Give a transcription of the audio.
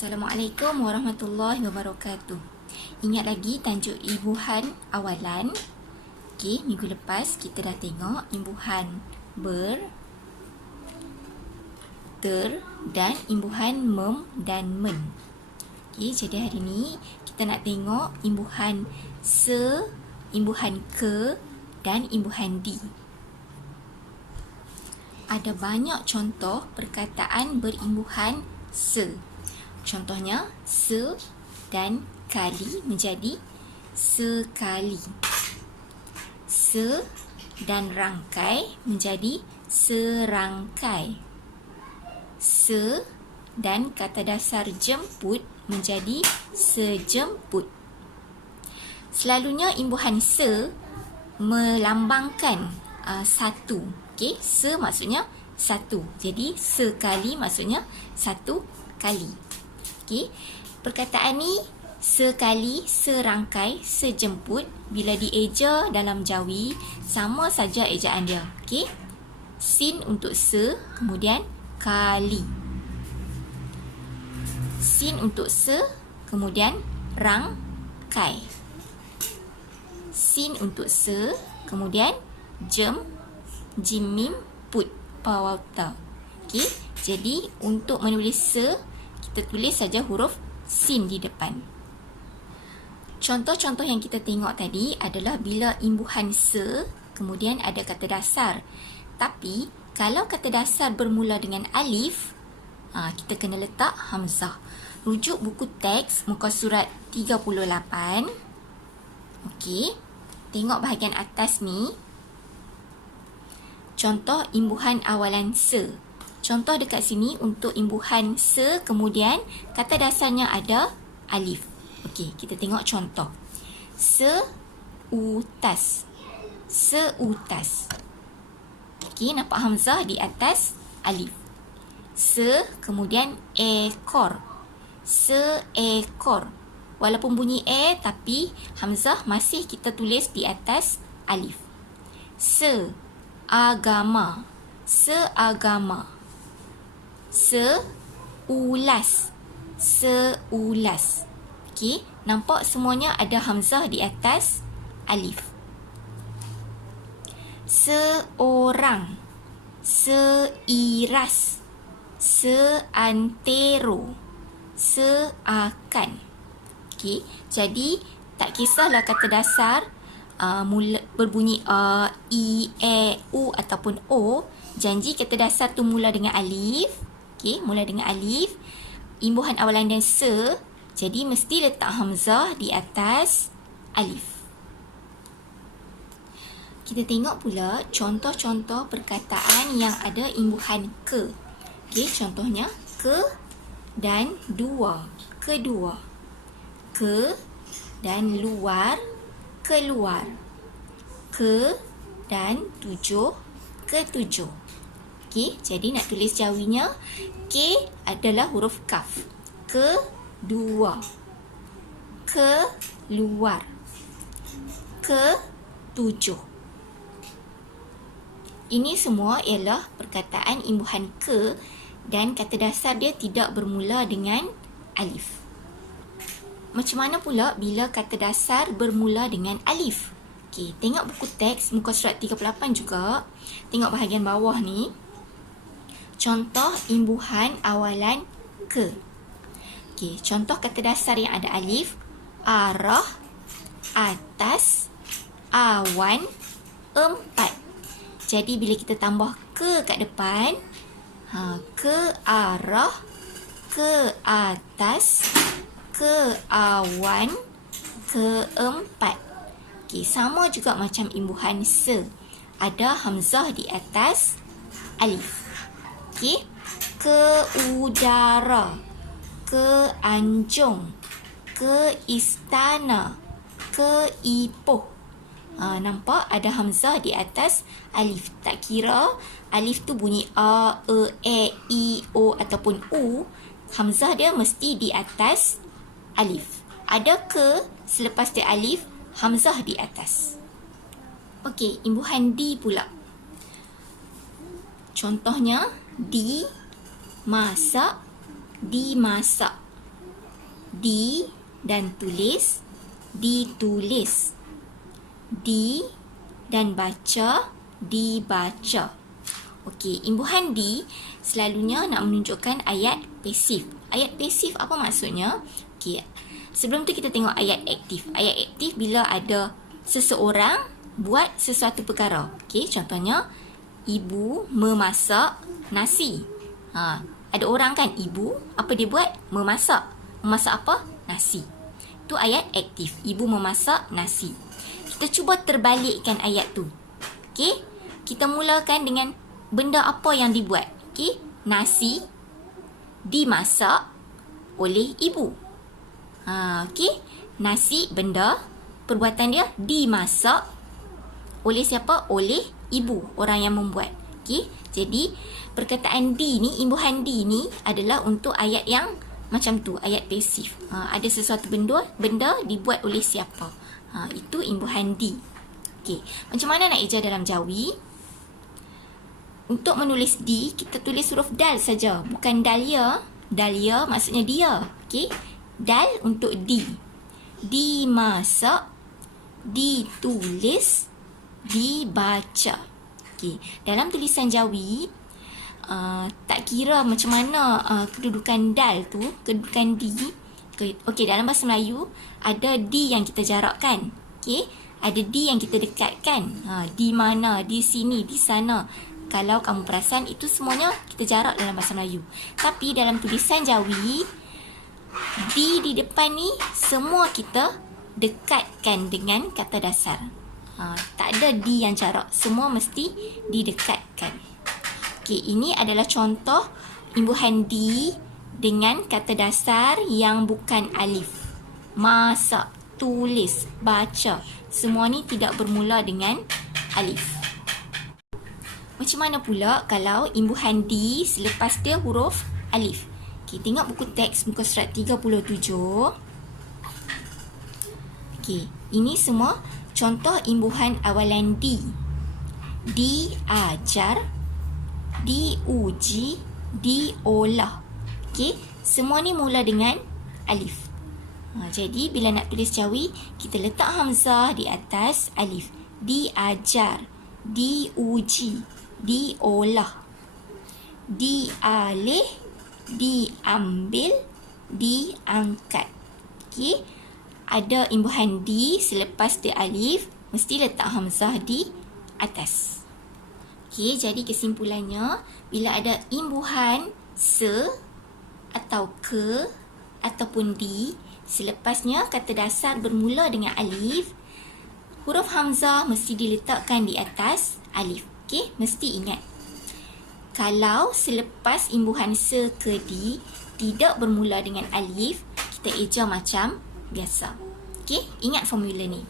Assalamualaikum warahmatullahi wabarakatuh. Ingat lagi tajuk imbuhan awalan. Okey, minggu lepas kita dah tengok imbuhan ber, ter dan imbuhan mem dan men. Okey, jadi hari ni kita nak tengok imbuhan se, imbuhan ke dan imbuhan di. Ada banyak contoh perkataan berimbuhan se. Contohnya, se dan kali menjadi sekali. Se dan rangkai menjadi serangkai. Se dan kata dasar jemput menjadi sejemput. Selalunya imbuhan se melambangkan satu. Okey, se maksudnya satu. Jadi sekali maksudnya satu kali. Okey, perkataan ni sekali, serangkai, sejemput bila dieja dalam jawi sama saja ejaan dia. Okey, sin untuk se, kemudian kali. Sin untuk se, kemudian rangkai. Sin untuk se, kemudian jem, jim, mim, put, pa, waw, ta. Okey, jadi untuk menulis se, kita tulis saja huruf sin di depan. Contoh-contoh yang kita tengok tadi adalah bila imbuhan se, kemudian ada kata dasar. Tapi, kalau kata dasar bermula dengan alif, kita kena letak hamzah. Rujuk buku teks muka surat 38. Okey, tengok bahagian atas ni. Contoh imbuhan awalan se. Contoh dekat sini untuk imbuhan se, kemudian kata dasarnya ada alif. Okey, kita tengok contoh. Seutas. Seutas. Okey, nampak hamzah di atas alif. Se, kemudian ekor. Seekor. Walaupun bunyi e, tapi hamzah masih kita tulis di atas alif. Seagama. Seagama. Seulas. Seulas. Okey, nampak semuanya ada hamzah di atas alif. Seorang. Seiras. Seantero. Seakan. Okey, jadi tak kisahlah kata dasar berbunyi a, i, e, u ataupun o. Janji kata dasar tu mula dengan alif. Okey, mula dengan alif. Imbuhan awalan dan se, jadi mesti letak hamzah di atas alif. Kita tengok pula contoh-contoh perkataan yang ada imbuhan ke. Okey, contohnya ke dan dua. Kedua. Ke dan luar. Keluar. Ke dan tujuh. Ketujuh. Okey, jadi nak tulis jawinya, K adalah huruf kaf. Kedua. Keluar. Ketujuh. Ini semua ialah perkataan imbuhan ke dan kata dasar dia tidak bermula dengan alif. Macam mana pula bila kata dasar bermula dengan alif? Okey, tengok buku teks muka surat 38 juga. Tengok bahagian bawah ni. Contoh imbuhan awalan ke. Okey, contoh kata dasar yang ada alif. Arah, atas, awan, empat. Jadi bila kita tambah ke kat depan, ke arah, ke atas, ke awan, ke empat. Okey, sama juga macam imbuhan se. Ada hamzah di atas alif. Okey, ke udara, ke anjung, ke istana, ke ipoh. Nampak ada hamzah di atas alif. Tak kira alif tu bunyi a, e, i, o ataupun u, hamzah dia mesti di atas alif. Ada ke selepas dia alif, hamzah di atas. Okey, imbuhan di pula. Contohnya dimasak, dimasak. Di dan tulis, ditulis. Di dan baca, dibaca. Okey, imbuhan di selalunya nak menunjukkan ayat pasif. Ayat pasif apa maksudnya? Okey, sebelum tu kita tengok ayat aktif. Ayat aktif bila ada seseorang buat sesuatu perkara. Okey, contohnya ibu memasak nasi. Ada orang kan, ibu, apa dia buat? Memasak. Memasak apa? Nasi. Tu ayat aktif. Ibu memasak nasi. Kita cuba terbalikkan ayat tu. Okey, kita mulakan dengan benda apa yang dibuat. Okey, nasi dimasak oleh ibu. Okey, nasi benda, perbuatan dia dimasak oleh siapa? Oleh ibu, orang yang membuat. Okey, jadi perkataan di ni, imbuhan di ni adalah untuk ayat yang macam tu, ayat pasif. Ada sesuatu benda dibuat oleh siapa. Itu imbuhan di. Okey, macam mana nak eja dalam Jawi? Untuk menulis di, kita tulis huruf dal saja, bukan dalia. Dalia maksudnya dia. Okey, dal untuk di. Dimasak, ditulis, dibaca. Okey, dalam tulisan Jawi, tak kira macam mana kedudukan dal tu, kedudukan di. Okey, dalam bahasa Melayu ada di yang kita jarakkan. Okey, ada di yang kita dekatkan. Di mana, di sini, di sana. Kalau kamu perasan, itu semuanya kita jarak dalam bahasa Melayu. Tapi dalam tulisan Jawi, di depan ni semua kita dekatkan dengan kata dasar. Tak ada di yang jarak, semua mesti didekatkan. Okey, ini adalah contoh imbuhan di dengan kata dasar yang bukan alif. Masak, tulis, baca, semua ni tidak bermula dengan alif. Macam mana pula kalau imbuhan di selepas dia huruf alif? Okey, tengok buku teks muka surat 37. Okey, ini semua contoh imbuhan awalan di. Diajar, diuji, diolah. Okey, semua ni mula dengan alif. Jadi bila nak tulis Jawi, kita letak hamzah di atas alif. Diajar, diuji, diolah, dialih, diambil, diangkat. Okey, ada imbuhan di selepas dia alif, mesti letak hamzah di atas. Okey, jadi kesimpulannya, bila ada imbuhan se atau ke ataupun di, selepasnya kata dasar bermula dengan alif, huruf hamzah mesti diletakkan di atas alif. Okey, mesti ingat. Kalau selepas imbuhan se ke di tidak bermula dengan alif, kita eja macam biasa. Okey, ingat formula ni.